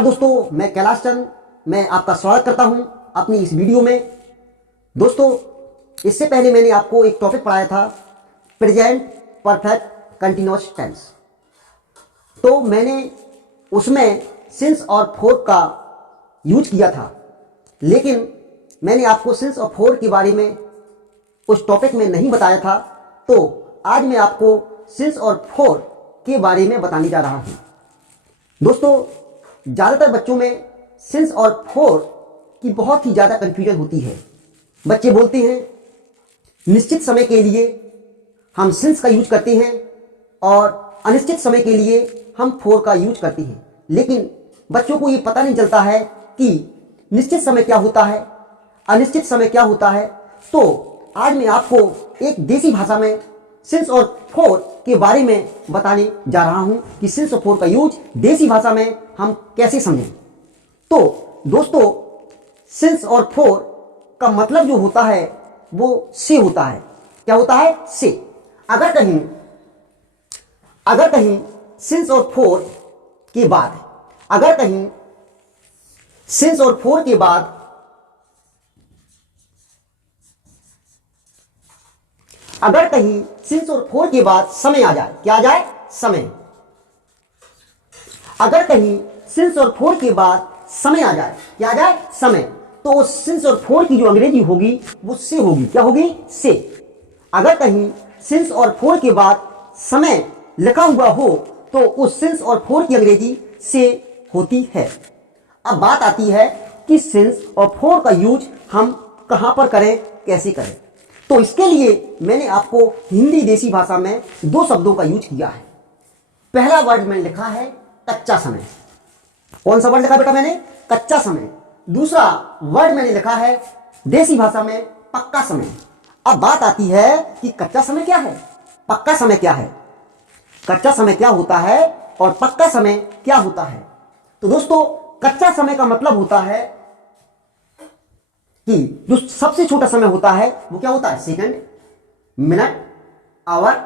नमस्कार दोस्तों, मैं कैलाश चंद, मैं आपका स्वागत करता हूं अपनी इस वीडियो में। दोस्तों, इससे पहले मैंने आपको एक टॉपिक पढ़ाया था, प्रेजेंट परफेक्ट कंटिन्यूअस टेंस। तो मैंने उसमें सिंस और फोर का यूज किया था, लेकिन मैंने आपको सिंस और फोर के बारे में उस टॉपिक में नहीं बताया था। तो आज मैं आपको सिंस और फोर के बारे में बताने जा रहा हूं। दोस्तों, ज़्यादातर बच्चों में सिंस और फोर की बहुत ही ज़्यादा कन्फ्यूजन होती है। बच्चे बोलते हैं निश्चित समय के लिए हम सिंस का यूज करते हैं और अनिश्चित समय के लिए हम फोर का यूज करते हैं, लेकिन बच्चों को ये पता नहीं चलता है कि निश्चित समय क्या होता है, अनिश्चित समय क्या होता है। तो आज मैं आपको एक देसी भाषा में सिंस और फोर के बारे में बताने जा रहा हूं कि सिंस और फोर का यूज देसी भाषा में हम कैसे समझें। तो दोस्तों, सिंस और फोर का मतलब जो होता है वो से होता है। क्या होता है? से। अगर कहीं सिंस और फोर के बाद सिंस और फोर के बाद अगर कहीं सिंस और फोर के बाद समय आ जाए, क्या आ जाए? समय। अगर कहीं सिंस और फोर के बाद समय आ जाए, क्या आ जाए? समय। तो उस सिंस और फोर की जो अंग्रेजी होगी वो से होगी। क्या होगी? से। अगर कहीं सिंस और फोर के बाद समय लिखा हुआ हो तो उस सिंस और फोर की अंग्रेजी से होती है। अब बात आती है कि सिंस और फोर का यूज हम कहां पर करें, कैसे करें। तो इसके लिए मैंने आपको हिंदी देसी भाषा में दो शब्दों का यूज किया है। पहला वर्ड मैंने लिखा है कच्चा समय। कौन सा वर्ड लिखा बेटा मैंने? कच्चा समय। दूसरा वर्ड मैंने लिखा है देसी भाषा में पक्का समय। अब बात आती है कि कच्चा समय क्या है, पक्का समय क्या है, कच्चा समय क्या होता है और पक्का समय क्या होता है। तो दोस्तों, कच्चा समय का मतलब होता है कि जो सबसे छोटा समय होता है वो क्या होता है? Second, minute, hour,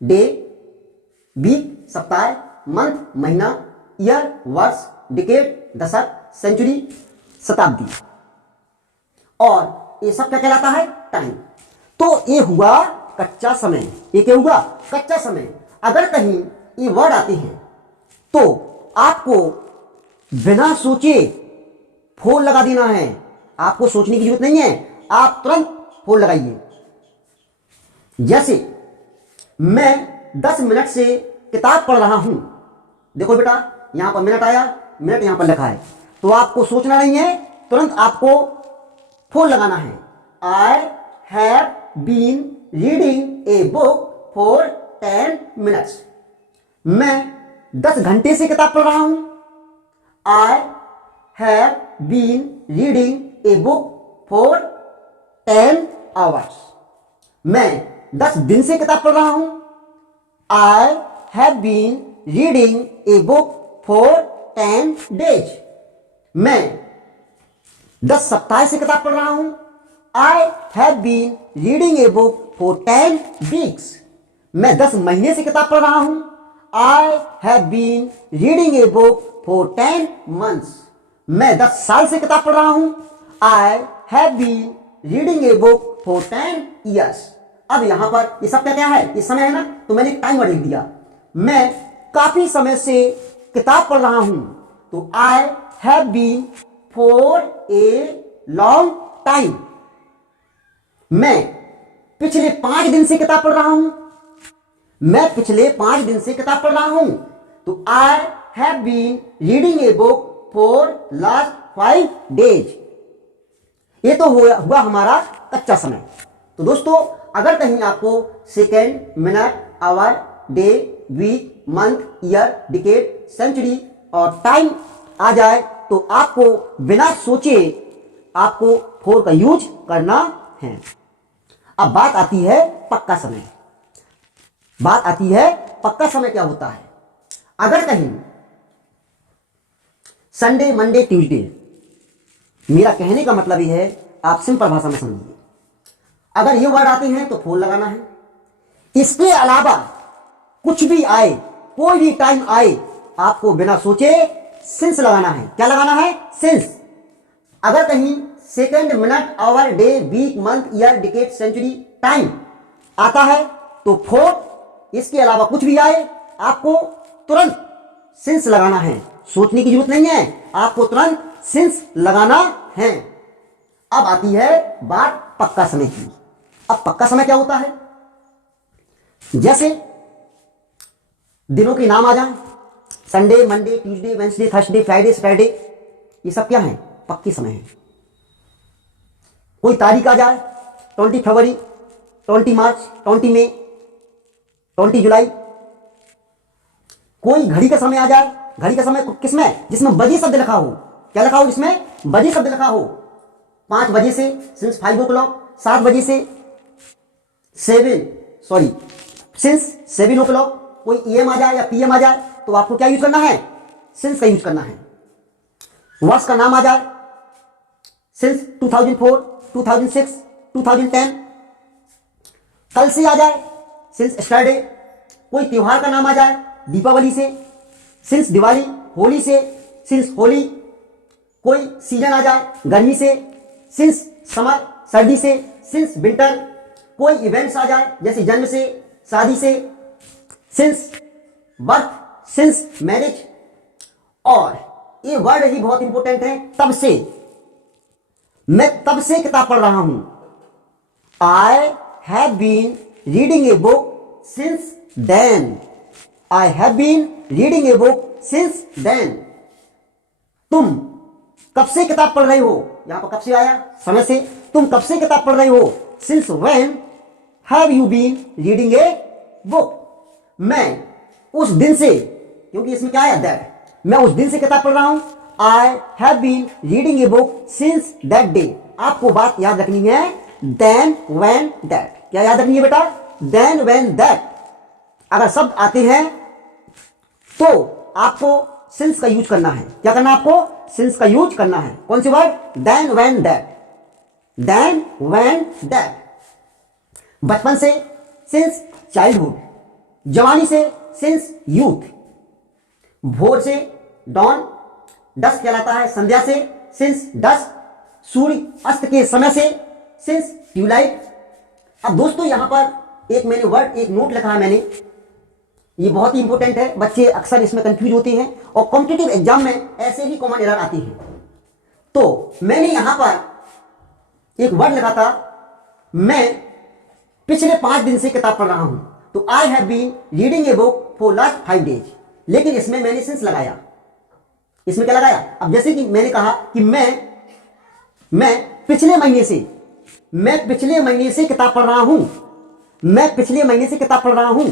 day, week, सप्ताह, मंथ, महीना, ईयर, वर्ष, डिकेड, दशक, सेंचुरी, शताब्दी। और ये सब क्या कहलाता है? टाइम। तो ये हुआ कच्चा समय। ये क्या हुआ? कच्चा समय। अगर कहीं ये वर्ड आते हैं तो आपको बिना सोचे फोर लगा देना है। आपको सोचने की जरूरत नहीं है, आप तुरंत फोर लगाइए। जैसे मैं 10 मिनट से किताब पढ़ रहा हूं। देखो बेटा, यहां पर मिनट आया, मिनट यहां पर लिखा है, तो आपको सोचना नहीं है, तुरंत आपको फोर लगाना है। I have been reading a book for 10 minutes. मैं 10 घंटे से किताब पढ़ रहा हूं। I have been reading a book for 10 hours. मैं 10 दिन से किताब पढ़ रहा हूं। I have been reading a book for 10 days. मैं 10 सप्ताह से किताब पढ़ रहा हूं। I have been reading a book for 10 weeks. मैं 10 महीने से किताब पढ़ रहा हूं। I have been reading a book for 10 months. मैं 10 साल से किताब पढ़ रहा हूं। I have been reading a book for 10 years. अब यहां पर ये सब क्या है? ये समय है ना, तो मैंने टाइम वर्ड लिख दिया। मैं काफी समय से किताब पढ़ रहा हूं, तो I have been for a long time. मैं पिछले 5 दिन से किताब पढ़ रहा हूं। मैं पिछले 5 दिन से किताब पढ़ रहा हूं, तो I have been reading a book for last 5 days. ये तो हुआ हमारा कच्चा समय। तो दोस्तों, अगर कहीं आपको second, minute, hour, day, week, month, year, decade, century और टाइम आ जाए तो आपको बिना सोचे आपको फोर का यूज करना है। अब बात आती है पक्का समय। बात आती है पक्का समय क्या होता है। अगर कहीं संडे, मंडे, ट्यूसडे, मेरा कहने का मतलब यह है, आप सिंपल भाषा में समझिए। अगर ये वर्ड आते हैं तो फोर लगाना है। इसके अलावा कुछ भी आए, कोई भी टाइम आए, आपको बिना सोचे सिंस लगाना है। क्या लगाना है? सिंस। अगर कहीं second, minute, hour, day, week, month, year, decade, century, time आता है तो फोर, इसके अलावा कुछ भी आए आपको तुरंत सिंस लगाना है। सोचने की जरूरत नहीं है, आपको तुरंत सिंस लगाना है। अब आती है बात पक्का समय की। अब पक्का समय क्या होता है? जैसे दिनों के नाम आ जाएं, Sunday, Monday, Tuesday, Wednesday, Thursday, Friday, Saturday, ये सब क्या है? पक्के समय है। कोई तारीख आ जाए, 20 फरवरी, 20 मार्च, 20 मई, 20 जुलाई। कोई घड़ी का समय आ जाए, घड़ी का समय किसमें? जिसमें बजे शब्द लिखा हो। क्या लिखा हो? जिसमें बजे शब्द लिखा हो। 5 बजे से, सिंस 5 o'clock, 7 बजे से, सिंस 7 o'clock। कोई AM आ जाए या PM आ जाए तो आपको क्या यूज करना है? सिंस का यूज करना है। वर्ष का नाम आ जाए, सिंस 2004, 2006, 2010। कल से आ जाए, सिंस स्टरडे। कोई त्योहार का नाम आ जाए, दीपावली से, सिंस दिवाली। होली से, सिंस होली। कोई सीजन आ जाए, गर्मी से, सिंस समर। सर्दी से, सिंस विंटर। कोई इवेंट्स आ जाए, जैसे जन्म से, शादी से, सिंस बर्थ, सिंस मैरिज। और ये वर्ड ही बहुत इंपॉर्टेंट है, तब से। मैं तब से किताब पढ़ रहा हूं। I have been reading a book since then. I have been reading a book since then. तुम कब से किताब पढ़ रहे हो? यहां पर कब से आया? समय से। तुम कब से किताब पढ़ रहे हो? Since when have you been reading a book. मैं उस दिन से, क्योंकि इसमें क्या आया? दैट। मैं उस दिन से किताब पढ़ रहा हूं। I have been reading a book since that day. आपको बात याद रखनी है, देन, व्हेन, दैट। क्या याद रखनी है बेटा? Then, when, that. अगर शब्द आते हैं तो आपको सिंस का यूज करना है। क्या करना है आपको? सिंस का यूज करना है। कौन सी word? Then, when, that. Then, when, that. बचपन से, सिंस चाइल्डहुड। जवानी से, सिंस यूथ। भोर से, डॉन। डस्क कहलाता है संध्या से, सिंस डस्क। सूर्य अस्त के समय से, सिंस ट्यूलाइट। अब दोस्तों यहां पर एक मैंने वर्ड, एक नोट लिखा है मैंने, ये बहुत ही इंपॉर्टेंट है। बच्चे अक्सर इसमें कंफ्यूज होते हैं और कॉम्पिटिटिव एग्जाम में ऐसे ही कॉमन एरर आती है। तो मैंने यहां पर एक वर्ड लिखा था, मैं पिछले 5 दिन से किताब पढ़ रहा हूं। तो I have been reading a book for last 5 days। लेकिन इसमें मैंने सिंस लगाया। इसमें क्या लगाया? अब जैसे कि मैंने कहा कि मैं पिछले महीने से किताब पढ़ रहा हूं। मैं पिछले महीने से किताब पढ़ रहा हूं।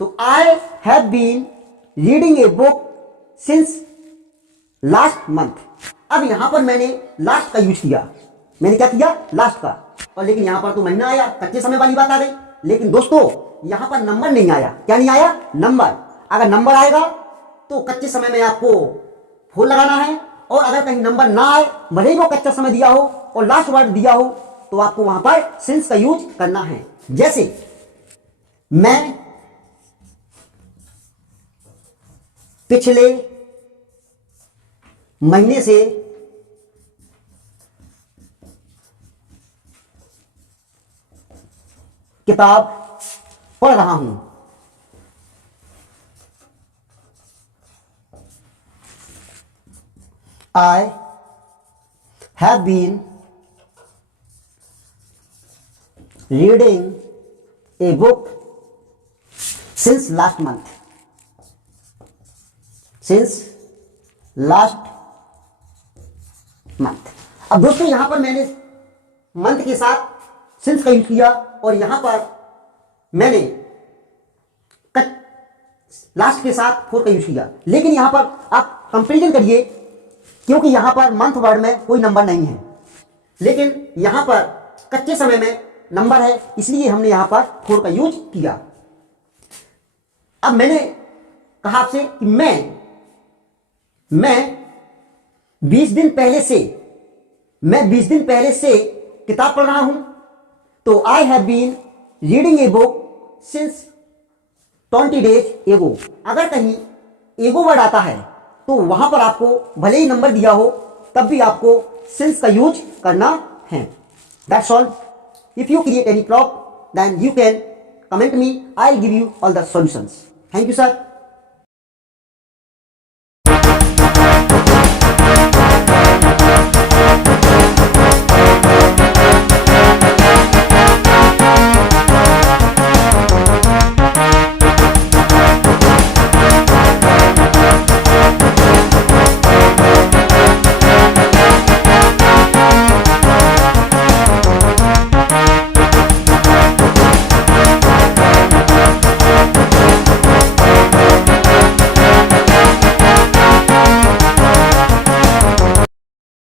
तो I have been reading a book since last month. अब यहां पर मैंने लास्ट का यूज किया। मैंने क्या किया? लास्ट का। और लेकिन यहां पर तो महीना आया, कच्चे समय वाली बात आ गई। लेकिन दोस्तों यहां पर नंबर नहीं आया। क्या नहीं आया? नंबर। अगर नंबर आएगा तो कच्चे समय में आपको फुल लगाना है, और अगर कहीं नंबर ना आए, भले ही वो कच्चा समय दिया हो और लास्ट वर्ड दिया हो, तो आपको वहां पर सिंस का यूज करना है। जैसे मैं पिछले महीने से किताब पढ़ रहा हूं। I have been reading a book since last month. अब दोस्तों यहां पर मैंने मंथ के साथ सिंस का यूज किया, और यहां पर मैंने लास्ट के साथ फोर का यूज किया। लेकिन यहां पर आप कंपेरिजन करिए, क्योंकि यहां पर मंथ वर्ड में कोई नंबर नहीं है, लेकिन यहां पर कच्चे समय में नंबर है, इसलिए हमने यहां पर फोर का यूज किया। अब मैंने कहा आपसे कि मैं 20 दिन पहले से किताब पढ़ रहा हूं। तो I have been reading a book since 20 days एगो। अगर कहीं एगो वर्ड आता है तो वहां पर आपको भले ही नंबर दिया हो तब भी आपको सिंस का यूज करना है। That's all. If you create any problem then you can comment me, I will give you all the solutions. Thank you sir.